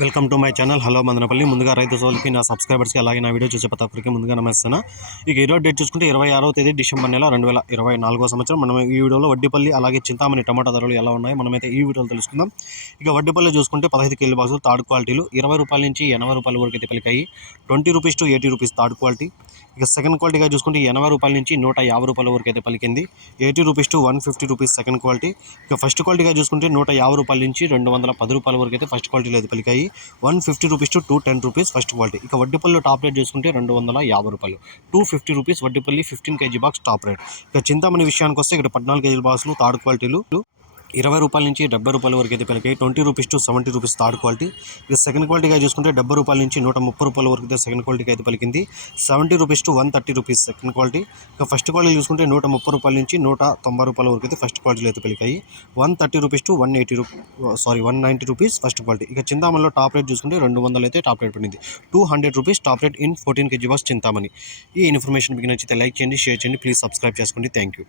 Welcome to my channel. Hello Madanapalle. ముందుగా రైతు సోల్కి నా సబ్స్క్రైబర్స్కి అలాగే నా వీడియో చూసే ప్రతి ఒక్కరికి ముందుగా నమస్తాను ఇక ఈరోజు డేట్ చూసుకుంటే ఇరవై ఆరో తేదీ డిసెంబర్ నెల రెండు వేల ఇరవై నాలుగో సంవత్సరం. మనం ఈ వీడియోలో వడ్డీపల్లి అలాగే చింతామణి టమాటా ధరలు ఎలా ఉన్నాయో మనమైతే ఈ వీడియోలో తెలుసుకుందాం. ఇక వడ్డీపల్లి చూసుకుంటే పదహైదు కేజీ బాక్సులు థర్డ్ క్వాలిటీలు ఇరవై రూపాయల నుంచి ఎనభై రూపాయల వరకు అయితే పలికాయి. Twenty rupees to eighty rupees third quality. ఇక సెకండ్ క్వాలిటీగా చూసుకుంటే ఎనభై రూపాయల నుంచి నూట యాభై రూపాయల వరకు అయితే పలికింది. Eighty rupees to one fifty rupees second quality. ఇక ఫస్ట్ క్వాలిటీగా చూసుకుంటే నూట యాభై రూపాయల నుంచి రెండు వందల పది రూపాయల వరకు అయితే ఫస్ట్ క్వాలిటీలో అయితే పలికాయి. One fifty rupees to two ten rupees first quality. ఇక వడ్డీపల్లి టాప్ రేట్ చూసుకుంటే రెండు వందల యాభై రూపాయలు. Two fifty rupees Vaddipalli fifteen KG box top rate. ఇక చింతామణి విషయానికి వస్తే ఇక్కడ పద్నాలుగు కేజీల బాక్సులు థర్డ్ క్వాలిటీలు. ఇరవై రూపాయల నుంచి డెబ్బై రూపాయల వరకు అయితే పలికాయి twenty rupees to seventy rupees third quality. ఇక సెకండ్ క్వాలిటీగా చూసుకుంటే డెబ్బై రూపాయల నుంచి నూట ముప్పై రూపాయల వరకు అయితే సెకండ్ క్వాలిటీకి అయితే పలికింది. Seventy rupees to one thirty rupees second quality. ఇక ఫస్ట్ క్వాలిటీ చూసుకుంటే నూట ముప్పై రూపాయల నుంచి నూట తొంభై రూపాయల వరకు అయితే ఫస్ట్ క్వాలిటీలో అయితే పలికాయి. One thirty rupees to one eighty rupee sorry one ninety rupees first quality. ఇక చింతామణిలో టాప్ రేట్ చూసుకుంటే రెండు వందలు అయితే టాప్ రేట్ పడింది. Two hundred rupees top rate in fourteen KG box Chintamani. ఈ ఇన్ఫర్మేషన్ మీకు నచ్చితే లైక్ చేయండి షేర్ చేయండి ప్లీజ్ సబ్స్క్రైబ్ చేసుకోండి. Thank you.